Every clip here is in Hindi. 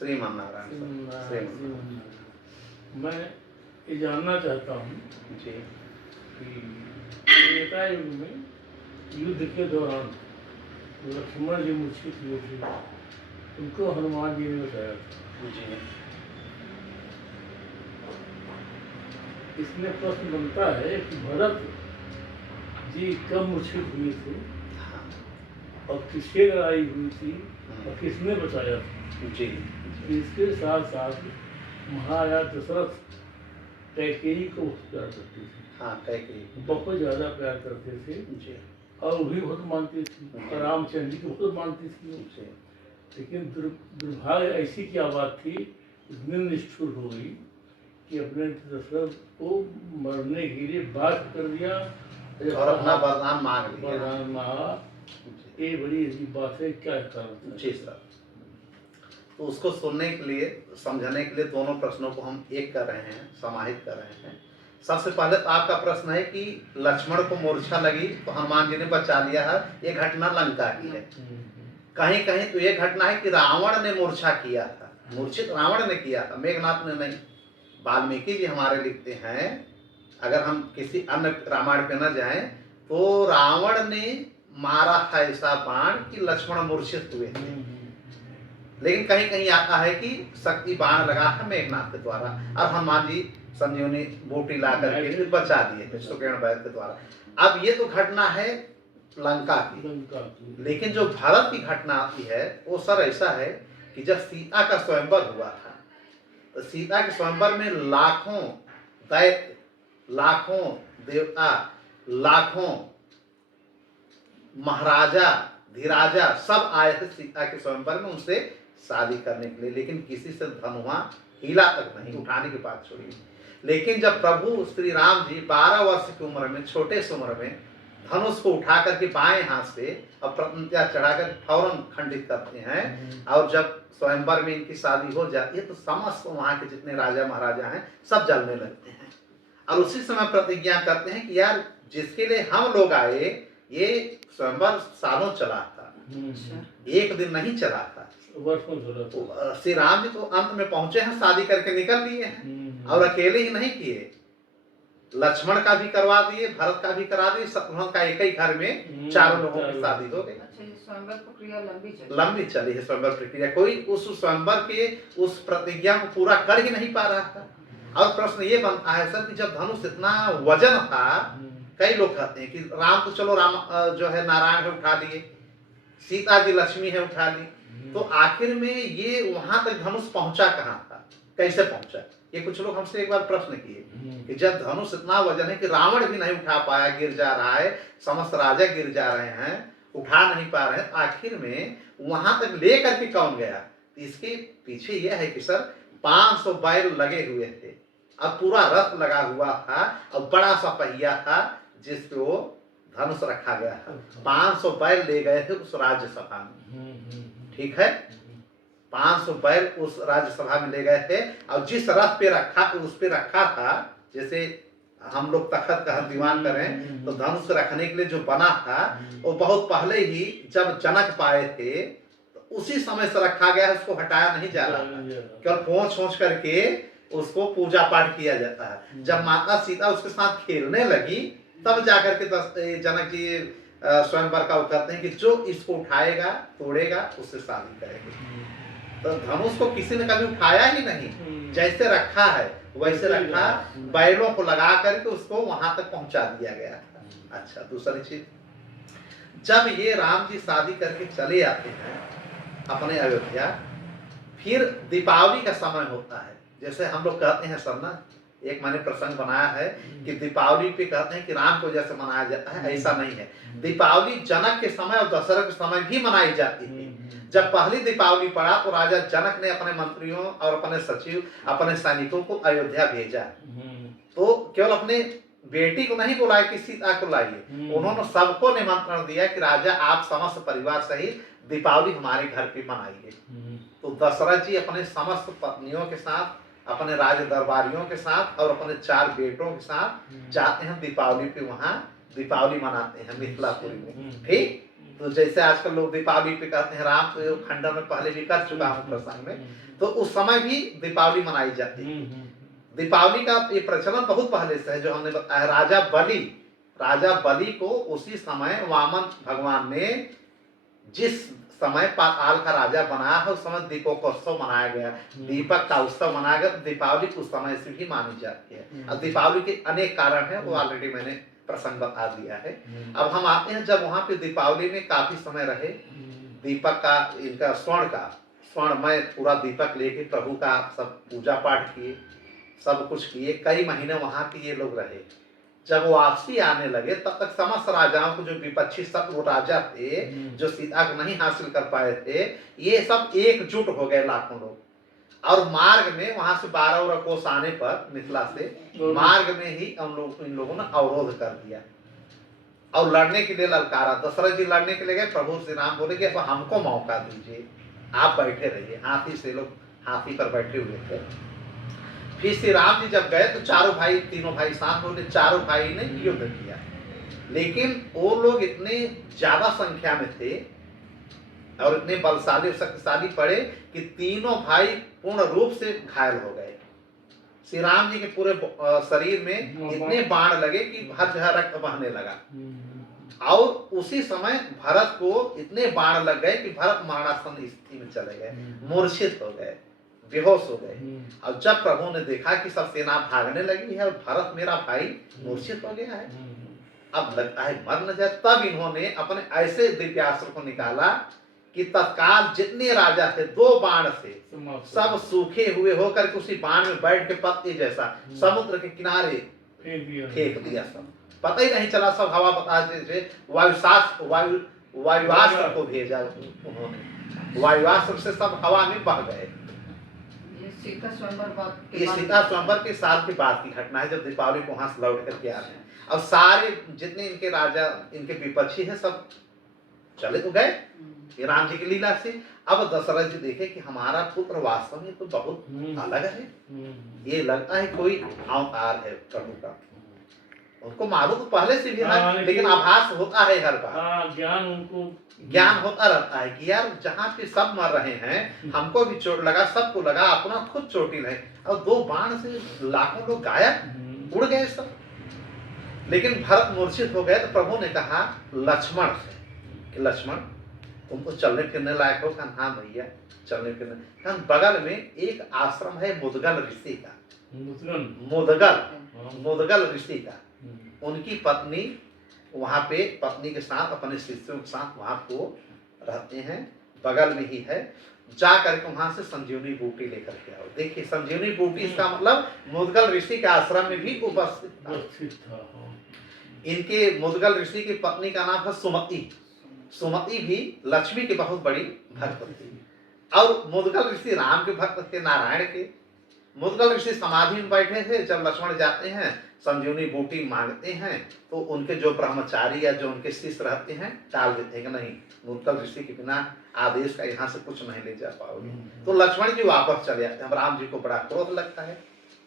श्रीमान नारायण साहब, श्रीमान। मैं ये जानना चाहता हूँ जी कि त्रेता युग में युद्ध के दौरान लक्ष्मण जी मूर्छित हुए थे, उनको हनुमान जी ने बताया था। जी इसमें प्रश्न बनता है कि भरत जी कब मूर्छित हुए थे हाँ और किससे लड़ाई हुई थी और किसने बचाया था। जी इसके साथ साथ महाराजा दशरथ कैकेयी को बहुत प्यार करते थे, हाँ कैकेयी बहुत ज़्यादा प्यार करते थे जी और वो भी बहुत मानती थी और रामचंद्र जी को बहुत मानती थी वो। जी लेकिन दुर्भाग्य ऐसी क्या बात थी, इतनी निष्ठुर हो गई कि अपने दशरथ को मरने के लिए बात कर दिया और अपना वरदान मांग लिया। वरदान मांगा, ये बड़ी अजीब बात है, क्या कारण? जी सर, तो उसको सुनने के लिए, समझने के लिए दोनों प्रश्नों को हम एक कर रहे हैं, समाहित कर रहे हैं। सबसे पहले तो आपका प्रश्न है कि लक्ष्मण को मूर्छा लगी तो हनुमान जी ने बचा लिया है, ये घटना लंका की है। कहीं कहीं तो ये घटना है कि रावण ने मूर्छा किया था, मूर्छित रावण ने किया था, मेघनाथ ने नहीं। वाल्मीकि जी हमारे लिखते हैं, अगर हम किसी अन्य रामायण पे न जाएं, तो रावण ने मारा था ऐसा बाण कि लक्ष्मण मूर्छित हुए थे। लेकिन कहीं कहीं आता है कि शक्ति बाण लगा है मेघनाथ के द्वारा और हनुमान जी संजीवनी बूटी ला करके फिर बचा दिए सुकर्ण वैद्य के द्वारा। अब ये तो घटना है लंका की, लेकिन जो भारत की घटना आती है वो सर ऐसा है कि जब सीता का स्वयंवर हुआ था, तो सीता के स्वयंवर में लाखों दैत्य, लाखों देवता, लाखों महाराजा धीराजा सब आए थे सीता के स्वयंवर में उनसे शादी करने के लिए, लेकिन किसी से धनुआ हिला तक नहीं, उठाने की बात छोड़िए। लेकिन जब प्रभु श्री राम जी 12 वर्ष की उम्र में, छोटे से उम्र में धनुष को उठा करके बाएं हाथ से और प्रतिज्ञा चढ़ाकर फौरन खंडित करते हैं, और जब स्वयंवर में इनकी शादी हो जाती है तो समस्त वहां के जितने राजा महाराजा हैं सब जलने लगते हैं और उसी समय प्रतिज्ञा करते हैं कि यार जिसके लिए हम लोग आए, ये स्वयंवर सालों चला था, एक दिन नहीं चला था। श्री राम जी तो अंत में पहुंचे हैं, शादी करके निकल लिए हैं और अकेले ही नहीं किए, लक्ष्मण का भी करवा दिए, भरत का भी करा दिए, शत्रुघ्न का एक ही घर में चारों लोगों की शादी हो गई। स्वयंवर प्रक्रिया लंबी चली है स्वयंवर प्रक्रिया, कोई उस स्वयंवर के उस प्रतिज्ञा को पूरा कर ही नहीं पा रहा था। और प्रश्न ये बनता है सर कि जब धनुष इतना वजन था, कई लोग कहते हैं कि राम तो चलो राम जो है नारायण है उठा लिए, सीता जी लक्ष्मी है उठा ली, तो आखिर में ये वहां तक धनुष पहुंचा कहाँ था, कैसे पहुंचा? ये कुछ लोग हमसे एक बार प्रश्न किए कि जब धनुष इतना वजन है कि रावण भी नहीं उठा पाया, गिर जा रहा है, समस्त राजा गिर जा रहे हैं, उठा नहीं पा रहे हैं, आखिर में वहां तक ले करके कौन गया? इसके पीछे यह है कि सर 500 बैल लगे हुए थे और पूरा रथ लगा हुआ था और बड़ा सा पहिया था जिस पे वो धनुष रखा गया था। 500 बैल ले गए थे उस राज्यसभा में, ठीक है, 500 बैल उस राज्यसभा में ले गए थे और जिस रथ पे रखा उस पे रखा था, जैसे हम लोग तखत का दीवान करें तो धनुष रखने के लिए जो बना था वो बहुत पहले ही जब जनक पाए थे तो उसी समय से रखा गया है, उसको हटाया नहीं जा रहा था, केवल पोंछ करके उसको पूजा पाठ किया जाता है। जब माता सीता उसके साथ खेलने लगी तब जाकर के जनक जी स्वयंवर का वो करते हैं कि जो इसको उठाएगा तोड़ेगा उससे शादी करेंगे। तो धनुष को किसी ने कभी उठाया ही नहीं, जैसे रखा है वैसे रखा, बैलों को लगा करके उसको वहां तक पहुंचा दिया गया था। अच्छा, दूसरी चीज, जब ये राम जी शादी करके चले आते हैं अपने अयोध्या, फिर दीपावली का समय होता है, जैसे हम लोग कहते हैं सर ना, एक मैंने प्रसंग बनाया है कि दीपावली पे कहते हैं कि राम को जैसे मनाया जाता है, ऐसा नहीं है। दीपावली जनक के समय और दशरथ के समय भी मनाई जाती थी। जब पहली दीपावली पड़ा तो राजा जनक ने अपने मंत्रियों और अपने सचिव, अपने सैनिकों को अयोध्या भेजा, तो केवल अपने बेटी को नहीं बुलाया कि सीता को लाइए, उन्होंने सबको निमंत्रण दिया कि राजा आप समस्त परिवार सहित दीपावली हमारे घर पे मनाइए। तो दशरथ जी अपने समस्त पत्नियों के साथ, अपने राज दरबारियों के साथ और अपने 4 बेटों के साथ जाते हैं दीपावली पे, वहां दीपावली मनाते हैं मिथिलापुरी में, ठीक। तो जैसे आजकल लोग दीपावली पे कहते हैं राम, तो खंडन में पहले भी कर चुका हूँ प्रसंग में, तो उस समय भी दीपावली मनाई जाती है। दीपावली का ये प्रचलन बहुत पहले से है, जो हमने बताया। राजा बलि को उसी समय वामन भगवान ने जिस समय पाताल का राजा बनाया है, उस समय दीपोत्सव मनाया गया, दीपक का उत्सव मनाया गया। दीपावली उस समय से भी मानी जाती है। अब दीपावली के अनेक कारण हैं, वो ऑलरेडी मैंने प्रसंग बता दिया है। अब हम आते हैं, जब वहां पे दीपावली में काफी समय रहे, दीपक का इनका स्वर्णमय पूरा दीपक लेके प्रभु का सब पूजा पाठ किए, सब कुछ किए, कई महीने वहां पे ये लोग रहे। जब वापसी आने लगे, तब तक समस्त राजाओं को, जो विपक्षी शत्रु राजा थे, जो सीता को नहीं हासिल कर पाए थे, ये सब एकजुट हो गए, लाखों लोग। और मार्ग में वहां से 12 कोस आने पर मिथिला से मार्ग में ही इन लोगों ने अवरोध कर दिया और लड़ने के लिए ललकारा। दशरथ जी लड़ने के लिए गए, प्रभु श्री राम बोले कि अब हमको मौका दीजिए, आप बैठे रहिए। हाथी से लोग हाथी पर बैठे हुए थे। फिर श्री राम जी जब गए तो तीनों भाई साथ बोले, चारों भाई ने युद्ध किया, लेकिन वो लोग इतने ज्यादा संख्या में थे और इतने बलशाली और शक्तिशाली पड़े कि तीनों भाई पूर्ण रूप से घायल हो गए। श्री राम जी के पूरे शरीर में इतने बाण लगे कि हर जगह रक्त बहने लगा। और उसी समय भरत को इतने बाण लग गए कि भरत मरणासन स्थिति में चले गए, मूर्छित हो गए, बेहोश हो गए। और जब प्रभु ने देखा कि सब सेना भागने लगी है और भरत मेरा भाई मूर्छित हो गया है, अब लगता है मर न जाए, तब इन्होंने अपने ऐसे दिव्यास्त्र को निकाला कि तत्काल जितने राजा थे 2 बाण से सब सूखे हुए होकर के उसी बाण में बैठ के पत्ती जैसा समुद्र के किनारे फेंक दिया। सब पता ही नहीं चला, सब हवा बताते वायुवास्त्र को भेजा उन्होंने, वायुवास्त्र से सब हवा में बह गए। ये सीता स्वयंवर के साल के बाद की घटना है, जब दीपावली को वहां से लौट करके आ रहे हैं। अब सारे जितने इनके राजा, इनके विपक्षी है, सब चले तो गए राम जी की लीला से। अब दशरथ जी देखे कि हमारा पुत्र वास्तव में तो बहुत अलग है, ये लगता है कोई अवतार है प्रभु का। उनको मालूम तो पहले से भी था, लेकिन आभास होता है हर बार, ज्ञान होता रहता है कि यार जहाँ पे सब मर रहे हैं, हमको भी चोट लगा, सबको लगा, अपना खुद चोटिल है, और 2 बाण से लाखों लोग गायब, उड़ गए सब। लेकिन भरत मूर्छित हो गए, तो प्रभु ने कहा लक्ष्मण से कि लक्ष्मण तुमको चलने फिरने लायक हो? कहा हाँ भैया चलने फिरने। कहा बगल में एक आश्रम है मुदगल ऋषि का, मुदगल ऋषि का, उनकी पत्नी वहां पे पत्नी के साथ अपने शिष्यों के साथ वहां को रहते हैं, बगल में ही है। जा करके वहां से संजीवनी बूटी लेकर के आओ। देखिए संजीवनी बूटी, इसका मतलब मुदगल ऋषि के आश्रम में भी उपस्थित था। इनके मुदगल ऋषि की पत्नी का नाम था सुमति। सुमति भी लक्ष्मी की बहुत बड़ी भक्त थी, और मुदगल ऋषि राम के भक्त थे, नारायण के। मुदगल ऋषि समाधि में बैठे थे, जब लक्ष्मण जाते हैं संजीवनी बूटी मांगते हैं, तो उनके जो ब्रह्मचारी या जो उनके शिष्य रहते हैं टाल देते हैं कि नहीं, मुदगल ऋषि के बिना आदेश का यहाँ से कुछ नहीं ले जा पाओगे। तो लक्ष्मण जी वापस चले जाते हैं। राम जी को बड़ा क्रोध लगता है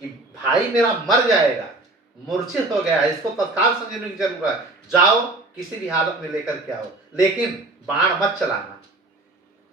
कि भाई मेरा मर जाएगा, मूर्छित हो गया है, इसको तत्काल संजीवनी की जरूरत है, जाओ किसी भी हालत में लेकर के आओ, लेकिन बाण मत चलाना।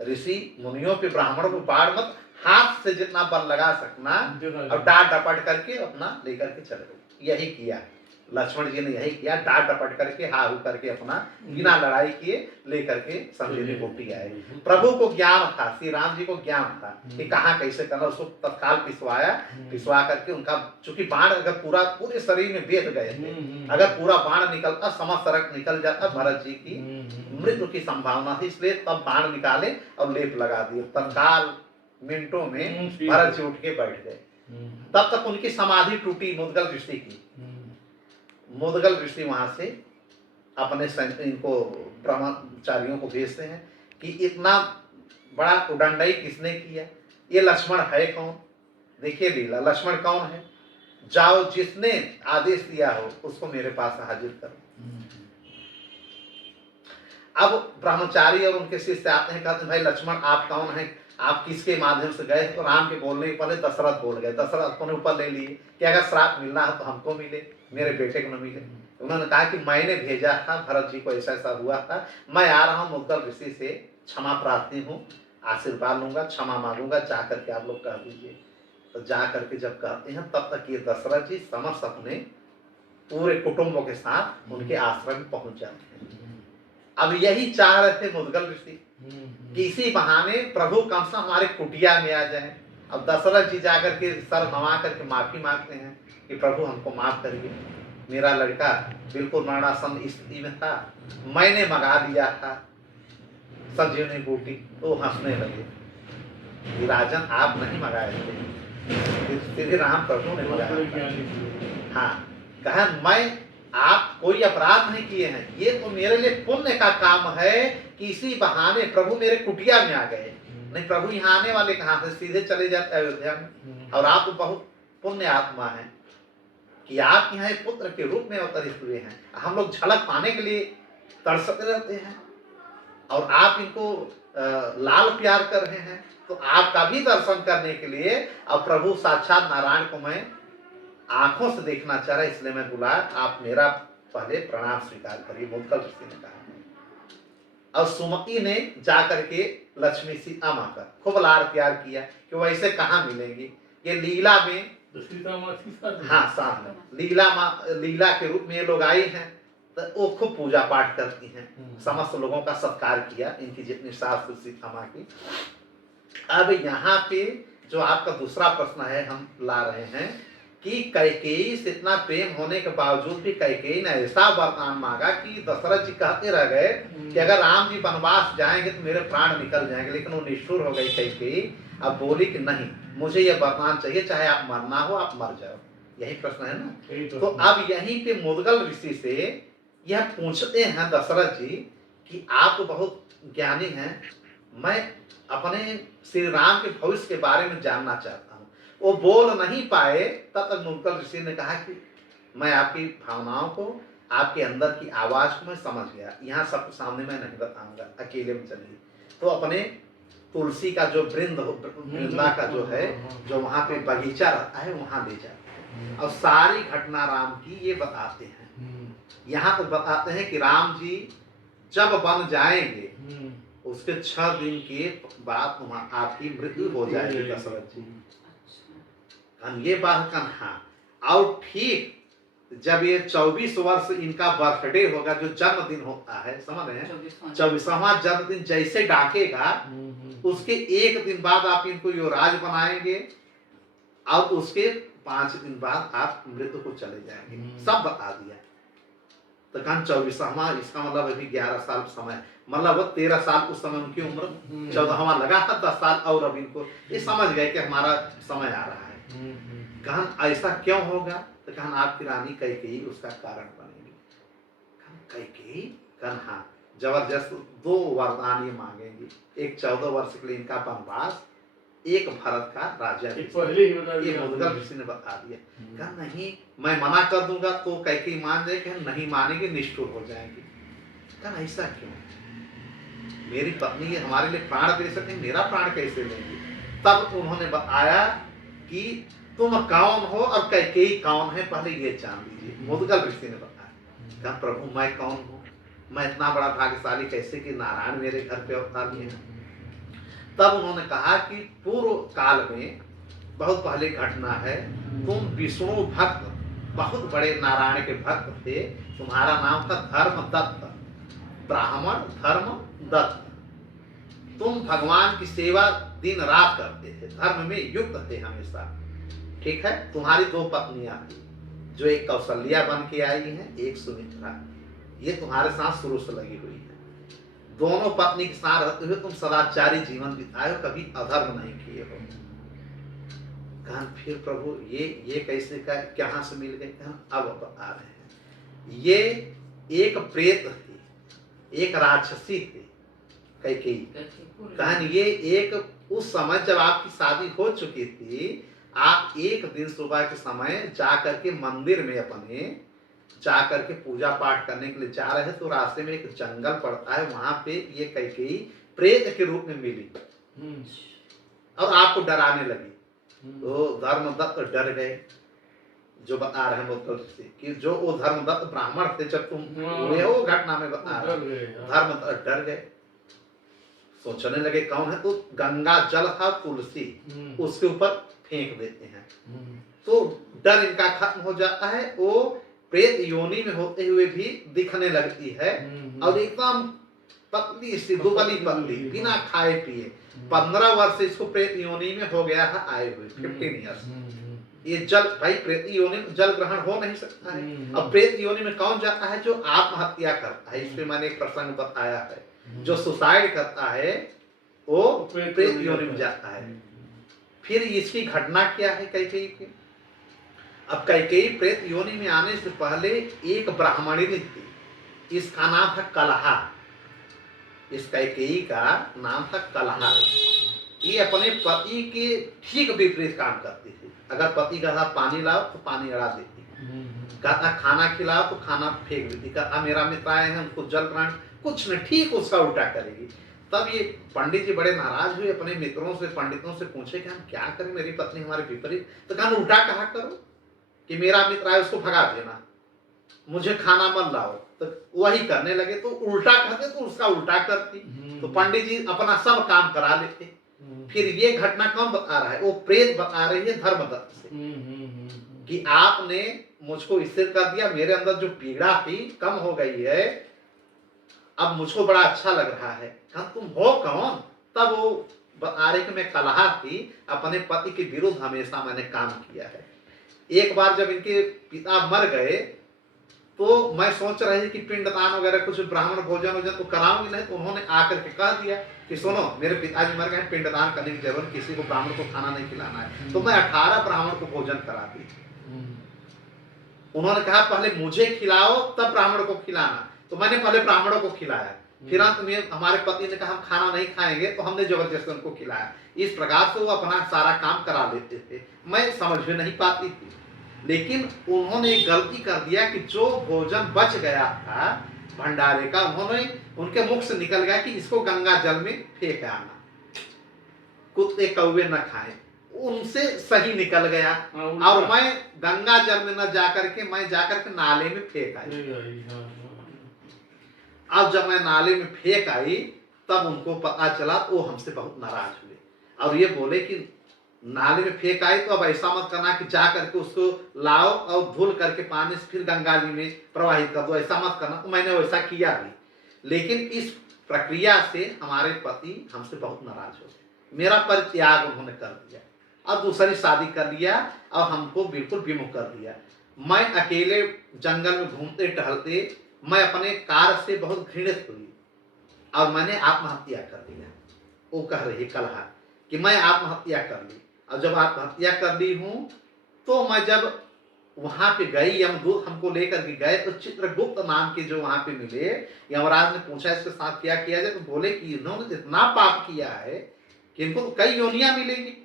ऋषि मुनियों पे, ब्राह्मणों को बाण मत, हाथ से जितना बल लगा सकना और डांट डपट करके अपना लेकर के चले गए। यही किया लक्ष्मण जी ने, यही किया, डांट डपट करके हाहू करके अपना बिना लड़ाई किए लेकर के संजीवनी बूटी आए। प्रभु को ज्ञान था, श्री राम जी को ज्ञान था कि कहाँ कैसे करना, उसको तत्काल पिसवा करके उनका, चूंकि बाण अगर पूरे शरीर में बेध गए थे, अगर पूरा बाण निकलता, समस्त रक्त निकल जाता, भरत जी की मृत्यु की संभावना थी, इसलिए तब बाण निकाले और लेप लगा दिए। तत्काल मिनटों में भरत जी उठ के बैठ गए। तब तक उनकी समाधि टूटी मुदगल ऋषि की। मुदगल ऋषि वहां से अपने इनको ब्रह्मचारियों को भेजते हैं कि इतना बड़ा उदंडई किसने किया, ये लक्ष्मण है कौन? देखिए लीला, लक्ष्मण कौन है? जाओ जिसने आदेश दिया हो उसको मेरे पास हाजिर करो। अब ब्रह्मचारी और उनके शिष्य आते हैं, कहते हैं भाई लक्ष्मण आप कौन है, आप किसके माध्यम से गए? तो राम के बोलने के पहले दशरथ बोल गए। दशरथ को ऊपर ले लिए कि अगर श्राप मिलना है तो हमको मिले, मेरे बेटे को न मिले। उन्होंने कहा कि मैंने भेजा था भरत जी को, ऐसा ऐसा हुआ था, मैं आ रहा हूँ मुद्गल ऋषि से क्षमा प्रार्थी हूँ, आशीर्वाद लूंगा, क्षमा मांगूंगा, जा करके आप लोग कह दीजिए। तो जा करके जब कहते हैं तब तक ये दशरथ जी समस्त अपने पूरे कुटुंबों के साथ उनके आश्रम में पहुंच जाते हैं। अब यही चाह रहे थे मुद्गल ऋषि कि इसी बहाने प्रभु कम से कम हमारे कुटिया में आ जाए। अब दशरथ जी जाकर के सर नवा करके माफी मांगते हैं कि प्रभु हमको माफ करिए, मेरा लड़का बिल्कुल मरणासन स्थिति में था, मैंने मंगा दिया था संजीवनी बूटी। तो हंसने लगे कि राजन आप नहीं मंगाए थे, श्री राम प्रभु ने मंगाया। हाँ, कहा मैं आप कोई अपराध नहीं किए हैं, ये तो मेरे लिए पुण्य का काम है कि इसी बहाने प्रभु मेरे कुटिया में आ गए। नहीं, प्रभु यहाँ आने वाले कहाँ थे, सीधे चले जाते अयोध्या में। और आप तो बहुत पुण्य आत्मा है कि आप यहाँ एक पुत्र के रूप में अवतरित हुए हैं। हम लोग झलक पाने के लिए तरसते रहते हैं और आप इनको लाल प्यार कर रहे हैं, तो आपका भी दर्शन करने के लिए अब प्रभु साक्षात नारायण को मैं आंखों से देखना चाह रहा, इसलिए मैं बुलाया, आप मेरा पहले प्रणाम स्वीकार करिए, मुद्गल ऋषि ने कहा। और सुमति ने जाकर के लक्ष्मी सीता माँ का खूब लाड़ प्यार किया कि वैसे कहाँ मिलेंगी, ये लीला में हाँ साथ में लीला के रूप में ये लोग आई हैं, तो वो खूब पूजा पाठ करती हैं, समस्त लोगों का सत्कार किया, इनकी जितनी सास सीता माँ की। अब यहाँ पे जो आपका दूसरा प्रश्न है हम ला रहे हैं कि कैकेयी से इतना प्रेम होने के बावजूद भी कैकेयी ने ऐसा वरदान मांगा कि दशरथ जी कहते रह गए कि अगर राम जी वनवास जाएंगे तो मेरे प्राण निकल जाएंगे, लेकिन वो निष्ठुर हो गई कैकेयी। अब बोली कि नहीं, मुझे ये वरदान चाहिए, चाहे आप मरना हो आप मर जाओ। यही प्रश्न है ना। तो अब यहीं पे मुद्गल ऋषि से यह पूछते हैं दशरथ जी कि आप तो बहुत ज्ञानी हैं, मैं अपने श्री राम के भविष्य के बारे में जानना चाहता हूँ। वो बोल नहीं पाए, तब तक मुद्गल ऋषि ने कहा कि मैं आपकी भावनाओं को, आपके अंदर की आवाज को मैं समझ गया, यहाँ सबके सामने मैं नहीं बताऊंगा, अकेले में चलिए। तो अपने तुलसी का जो वृंदा का जो है, जो वहां पे बगीचा रहता है, वहां ले जाते और सारी घटना राम की ये बताते हैं। यहाँ तो बताते हैं कि राम जी जब बन जाएंगे उसके 6 दिन के बाद आपकी मृत्यु हो जाएगी दशरथ जी। ये बात कहा। और ठीक जब ये 24 वर्ष इनका बर्थडे होगा, जो जन्मदिन होता है, समझ रहे हैं, 24वां जन्मदिन जैसे डाकेगा, उसके 1 दिन बाद आप इनको युवराज बनाएंगे और उसके 5 दिन बाद आप मृत्यु को चले जाएंगे। सब बता दिया। तो कहा 24वां, इसका मतलब अभी 11 साल समय, मतलब वो 13 साल उस समय उनकी उम्र, 14वां लगा था, 10 साल और अब इनको ये समझ गए कि हमारा समय आ रहा है। कहा ऐसा क्यों होगा? तो कहा आपकी रानी कैकेयी उसका कारण बनेगी। कैकेयी कहा हाँ, जबरदस्त 2 वरदान ये मांगेंगी, एक 14 वर्ष के लिए इनका वनवास, एक भरत का राज्य। ये मुद्गल ऋषि ने बता दिया। कहा नहीं, मैं मना कर दूंगा तो कैकेयी मान जाएगी, नहीं मानेगी निष्ठुर हो जाएंगी। कहा ऐसा क्यों? मेरी पत्नी हमारे लिए प्राण दे सकते, मेरा प्राण कैसे लेंगी? तब उन्होंने बताया कि तुम कौन हो और कैकेयी कौन है, पहले ये जान लीजिए। मुद्गल ऋषि ने बताया। कहा प्रभु मैं कौन हूँ, मैं इतना बड़ा भाग्यशाली कैसे कि नारायण मेरे घर पे अवतार लिए हैं। तब उन्होंने कहा कि पूर्व काल में बहुत पहले घटना है, तुम विष्णु भक्त, बहुत बड़े नारायण के भक्त थे, तुम्हारा नाम था धर्मदत्त, ब्राह्मण धर्मदत्त। तुम भगवान की सेवा दिन रात करते थे, धर्म में युक्त थे हमेशा। ठीक है, तुम्हारी 2 पत्नियां थी, जो एक कौशल्या बन के आई हैं, एक सुमित्रा। ये तुम्हारे साथ शुरू से लगी हुई है। दोनों पत्नी के साथ रहते हुए तुम सदाचारी जीवन बिताए हो, कभी अधर्म नहीं किए हो। कहा फिर प्रभु ये कैसे का कहां से मिल गए? कहा अब बता रहे हैं। ये एक प्रेत थी, एक राक्षसी थी कैकेयी। कहा ये एक उस समय जब आपकी शादी हो चुकी थी, आप एक दिन सुबह के समय जाकर के मंदिर में अपने जाकर के पूजा पाठ करने के लिए जा रहे, तो रास्ते में एक जंगल पड़ता है, वहां पे ये कैकेयी प्रेत के रूप में मिली और आपको डराने लगी। तो धर्मदत्त डर गए, जो बता रहे हैं उत्तर से कि जो वो धर्मदत्त ब्राह्मण थे, जब तुम हाँ। हुए हो घटना में बता रहे डर गए, हाँ। धर्मदत्त डर गए, सोचने लगे कौन है, तो गंगा जल था तुलसी, उसके ऊपर फेंक देते हैं, तो डर इनका खत्म हो जाता है। वो प्रेत योनि में होते हुए भी दिखने लगती है और एकदम पतली सी दुबली पतली बिना खाए पिए। 15 वर्ष इसको प्रेत योनि में हो गया है आए हुए, 15 ईयर्स। ये जल भाई प्रेत योनि में जल ग्रहण हो नहीं सकता है। अब प्रेत योनि में कौन जाता है? जो आत्महत्या करता है। इस पे मैंने एक प्रसंग बताया है, जो सुसाइड करता है वो प्रेत योनि में जाता है। फिर इसकी घटना क्या है कैकेयी की? अब कैकेयी प्रेत योनि में आने से पहले एक ब्राह्मणी थी, इसका नाम था कलहा। इस कैकेयी का नाम था कलहा। ये अपने पति के ठीक विपरीत काम करती थी। अगर पति कहता पानी लाओ तो पानी अड़ा देती, कहता खाना खिलाओ तो खाना फेंक देती, कहता मेरा मित्र आए हैं उनको जल ग्रहण, कुछ नहीं, ठीक उसका उल्टा करेगी। तब ये पंडित जी बड़े नाराज हुए, अपने मित्रों से पंडितों से पूछे कि हम क्या करें, मेरी पत्नी हमारे विपरीत। तो कहा उल्टा कहा करो कि मेरा मित्र आए उसको भगा देना, मुझे खाना मत लाओ। तो वही करने लगे, तो उल्टा कहते तो उसका उल्टा करती। तो पंडित जी अपना सब काम करा लेते। फिर ये घटना कौन बता रहा है? वो प्रेत बता रही है धर्मदत्त से कि आपने मुझको स्थिर कर दिया, मेरे अंदर जो पीड़ा थी कम हो गई है, अब मुझको बड़ा अच्छा लग रहा है। कहा तुम हो कौन? तब वो बता रही कि मैं कलहा थी, अपने पति के विरुद्ध हमेशा मैंने काम किया है। एक बार जब इनके पिता मर गए तो मैं सोच रही कि पिंडदान वगैरह कुछ ब्राह्मण भोजन वोजन तो कराऊंगी नहीं, तो उन्होंने आकर के कह दिया कि सुनो मेरे पिताजी मर गए, पिंडदान करने की जरूरत, किसी को ब्राह्मण को खाना नहीं खिलाना है। तो मैं 18 ब्राह्मण को भोजन करा दी। उन्होंने कहा पहले मुझे खिलाओ तब ब्राह्मण को खिलाना, तो मैंने पहले ब्राह्मणों को खिलाया। फिर अंत में हमारे पति ने कहा हम खाना नहीं खाएंगे, तो हमने जबरदस्ती उनको खिलाया। इस प्रकार से वो अपना सारा काम करा लेते थे। मैं समझ में नहीं पाती थी, लेकिन उन्होंने एक गलती कर दिया कि जो भोजन बच गया था भंडारे का, उन्होंने उनके मुख से निकल गया कि इसको गंगा जल में फेंक आना, कुत्ते कौवे न खाएं। उनसे सही निकल गया और मैं गंगा जल में न जाकर के मैं जाकर के नाले में फेंक आई। अब जब मैं नाले में फेंक आई तब उनको पता चला, तो वो हमसे बहुत नाराज हुए और ये बोले कि नाले में फेंक आई तो अब ऐसा मत करना कि जा करके उसको लाओ और धुल करके पानी से फिर गंगा जी में प्रवाहित कर दो, ऐसा मत करना। तो मैंने वैसा किया भी, लेकिन इस प्रक्रिया से हमारे पति हमसे बहुत नाराज हो गए। मेरा परित्याग उन्होंने कर दिया और दूसरी शादी कर लिया और हमको बिल्कुल विमुख कर दिया। मैं अकेले जंगल में घूमते टहलते मैं अपने कार्य से बहुत घृणित हुई और मैंने आत्महत्या कर लिया। वो कह रही कलहा कि मैं आत्महत्या कर ली, और जब आत्महत्या कर ली हूं तो मैं जब वहां पे गई, यमदूत हमको लेकर के गए, तो चित्रगुप्त नाम के जो वहां पे मिले, यमराज ने पूछा इसके साथ क्या किया जाए, तो बोले कि इन्होंने इतना पाप किया है कि इनको तो कई योनियां मिलेगी।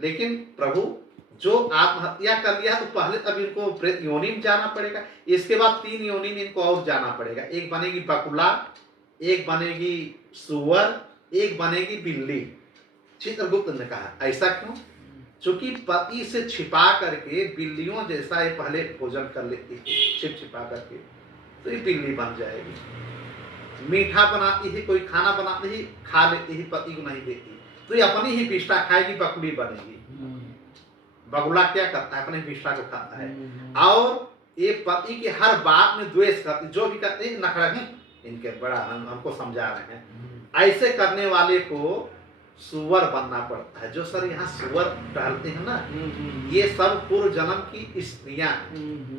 लेकिन प्रभु जो आत्महत्या कर लिया तो पहले तब इनको प्रेत योनि में जाना पड़ेगा, इसके बाद 3 योनि में इनको और जाना पड़ेगा। एक बनेगी बकुला, एक बनेगी सुअर, एक बनेगी बिल्ली। चित्रगुप्त ने कहा ऐसा क्यों? चूंकि पति से छिपा करके बिल्लियों जैसा ये पहले भोजन कर लेती थी, छिपा करके, तो ये बिल्ली बन जाएगी। मीठा बनाती थी, कोई खाना बनाती थी, खा लेती थी, पति को नहीं देती, तो ये अपनी ही विष्ठा खाएगी, बकुली बनेगी। बगुला क्या करता है? अपने विष्ठा को खाता है और ये पति की हर बात में द्वेष करती, जो भी करते हैं नखरा, इनके बड़ा हमको समझा रहे हैं। ऐसे करने वाले को सुअर बनना पड़ता है। जो सर यहाँ सुअर टहलते हैं ना, ये सब पूर्व जन्म की स्त्रियां,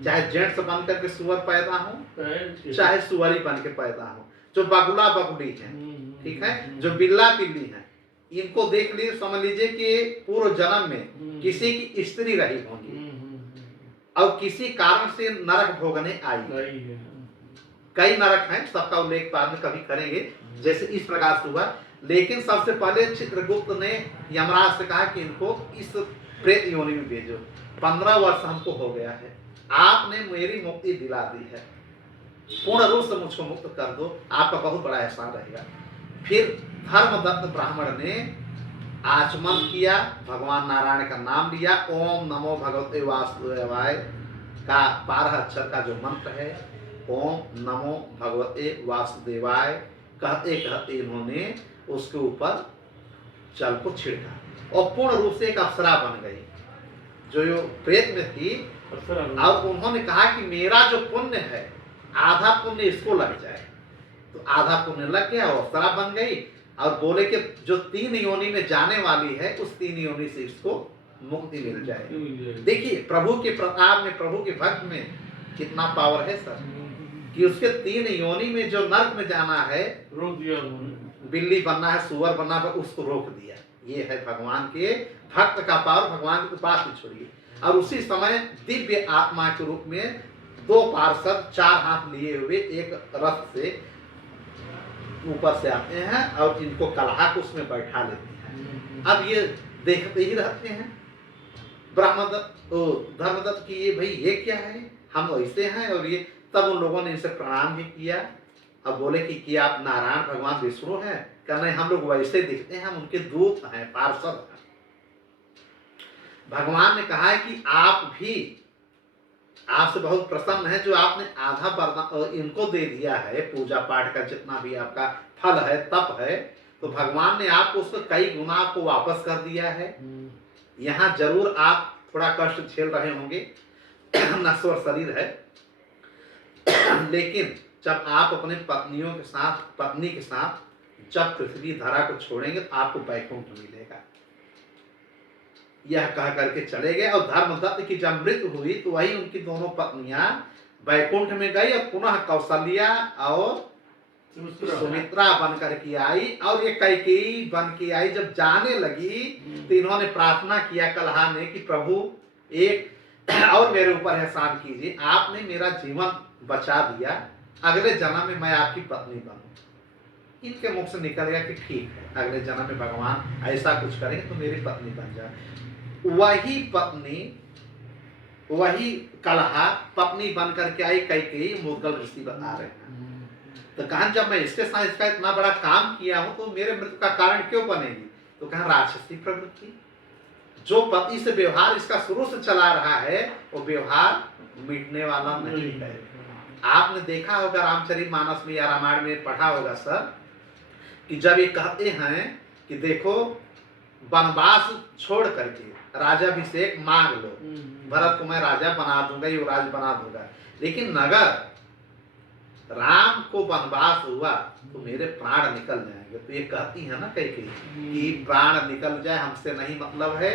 चाहे जेंट्स बन करके सुअर पैदा हो, चाहे सुअरी बन के पैदा हो। जो बगुला बगुली है, ठीक है, जो बिल्ला बिल्ली है, इनको देख लीजिए, समझ लीजिए कि पूर्व जन्म में किसी की स्त्री रही होंगी और किसी कारण से नरक भोगने आई। कई नरक हैं, सबका उल्लेख बाद में कभी करेंगे, जैसे इस प्रकार से हुआ। लेकिन सबसे पहले चित्रगुप्त ने यमराज से कहा कि इनको इस प्रेत योनि में भेजो। 15 वर्ष हमको हो गया है, आपने मेरी मुक्ति दिला दी है, पूर्ण रूप से मुझको मुक्त कर दो, आपका बहुत बड़ा एहसान रहेगा। फिर धर्मदत्त ब्राह्मण ने आचमन किया, भगवान नारायण का नाम लिया, ओम नमो भगवते वासुदेवाय, का 12 अक्षर का जो मंत्र है, ओम नमो भगवते वासुदेवाय, कहते कहते इन्होंने उसके ऊपर जल को छिड़का और पूर्ण रूप से एक अप्सरा बन गई जो यो प्रेत में थी। और उन्होंने कहा कि मेरा जो पुण्य है आधा पुण्य इसको लग जाए, तो आधा पुण्य लग गया और अप्सरा बन गई। और बोले कि जो 3 योनि में जाने वाली है उस 3 योनि से इसको मुक्ति मिल जाए। देखिए प्रभु के प्रताप में, प्रभु के भक्त में कितना पावर है सर, कि उसके 3 योनि में जो नर्क में जाना है, रोक दिया उन्होंने। बिल्ली बनना है, सुअर बनना है, उसको रोक दिया। ये है भगवान के भक्त का पावर, भगवान की बात ही छोड़िए। और उसी समय दिव्य आत्मा के रूप में 2 पार्षद 4 हाथ लिए हुए एक रथ से ऊपर से आते हैं और इनको कलहा को उसमें बैठा लेते हैं। अब ये देखते ही रहते हैं धर्मदत्त की, ये भाई ये क्या है, हम वैसे हैं और ये। तब उन लोगों ने इनसे प्रणाम भी किया। अब बोले कि आप नारायण भगवान विष्णु हैं? क्या नहीं, हम लोग वैसे दिखते हैं, हम उनके दूत हैं, पार्षद हैं। भगवान ने कहा है कि आप भी आपसे बहुत प्रसन्न है जो आपने आधा वरदान इनको दे दिया है, पूजा पाठ का जितना भी आपका फल है, तप है, तो भगवान ने आपको उसको कई गुना आपको वापस कर दिया है। यहाँ जरूर आप थोड़ा कष्ट झेल रहे होंगे, नश्वर शरीर है, लेकिन जब आप अपने पत्नी के साथ जब पृथ्वी धरा को छोड़ेंगे तो आपको वैकुंठ मिलेगा। यह कह करके चले गए। और धर्मदत्त की जब मृत्यु हुई तो वही उनकी दोनों पत्नियां वैकुंठ में गई और पुनः कौशल्या और सुमित्रा बन करके आई और ये कैकेयी बन के आई। जब जाने लगी तो इन्होंने प्रार्थना किया कलहा ने कि प्रभु एक और मेरे ऊपर एहसान कीजिए, आपने मेरा जीवन बचा दिया, अगले जन्म में मैं आपकी पत्नी बनूं। इनके मुख से निकल गया कि ठीक है, अगले जन्म में भगवान ऐसा कुछ करेंगे तो मेरी पत्नी बन जाए। वही पत्नी, वही कलहा पत्नी बन करके आई कैकेयी, मुद्गल ऋषि बता रहे हैं। तो कहा जब मैं इसके साथ इसका इतना बड़ा काम किया हूं तो मेरे मृत्यु का कारण क्यों बनेगी? तो कहा राक्षसी प्रवृत्ति, जो पति से व्यवहार इसका शुरू से चला रहा है वो व्यवहार मिटने वाला नहीं है। आपने देखा होगा रामचरितमानस में या रामायण में पढ़ा होगा सर, कि जब ये कहते हैं कि देखो वनवास छोड़ करके राजाभिषेक मांग लो, भरत को मैं राजा बना दूंगा, युवराज बना दूंगा, लेकिन अगर राम को वनवास हुआ तो मेरे प्राण निकल जाएंगे। तो ये कहती है ना कैकेयी कि प्राण निकल जाए हमसे नहीं मतलब है,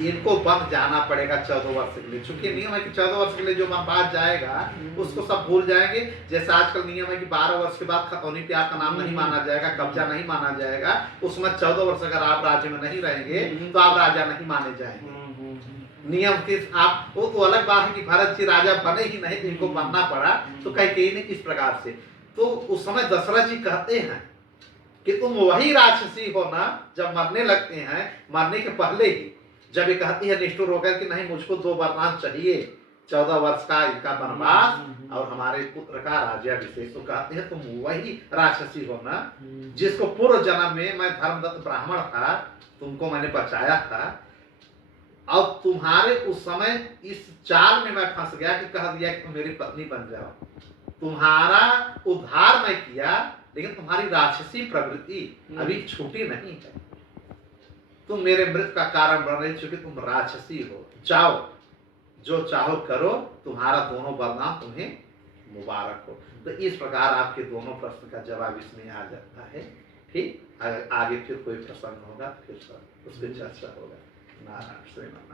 इनको वन जाना पड़ेगा 14 वर्ष के लिए। चूंकि नियम है कि 14 वर्ष के लिए जो वनवास जाएगा उसको सब भूल जाएंगे। जैसे आजकल नियम है कि 12 वर्ष के बाद खतौनी प्यार का नाम नहीं माना जाएगा, कब्जा नहीं माना जाएगा। उसमें 14 वर्ष अगर आप राज्य में नहीं रहेंगे तो आप राजा नहीं माने जाएंगे। नियम के आप वो तो अलग बात है कि भरत जी राजा बने ही नहीं तो इनको बनना पड़ा। तो कैकेयी ने किस प्रकार से, तो उस समय दशरथ जी कहते हैं कि तुम वही राक्षसी हो ना जब मरने लगते हैं, मरने के पहले ही जब ये कहती है निष्ठुर होकर कि नहीं मुझको 2 वरदान चाहिए, 14 वर्ष का इनका वनवास और हमारे पुत्र का राज्याभिषेक, तो कहते हैं तुम वही राक्षसी हो ना जिसको पूर्व जन्म में मैं धर्मदत्त ब्राह्मण था, तुमको मैंने बचाया था, और तुम्हारे उस समय इस चाल में मैं फंस गया कि कह दिया कि तुम मेरी पत्नी बन जाओ। तुम्हारा उद्धार मैं किया, लेकिन तुम्हारी राक्षसी प्रवृत्ति अभी छूटी नहीं है। तुम मेरे मृत्यु का कारण बन रही, चूंकि तुम राक्षसी हो। जाओ जो चाहो करो, तुम्हारा दोनों वरदान तुम्हें मुबारक हो। तो इस प्रकार आपके दोनों प्रश्न का जवाब इसमें आ जाता है। ठीक, आगे फिर कोई प्रसंग होगा फिर उस पर चर्चा होगा। नारायण श्रीमान।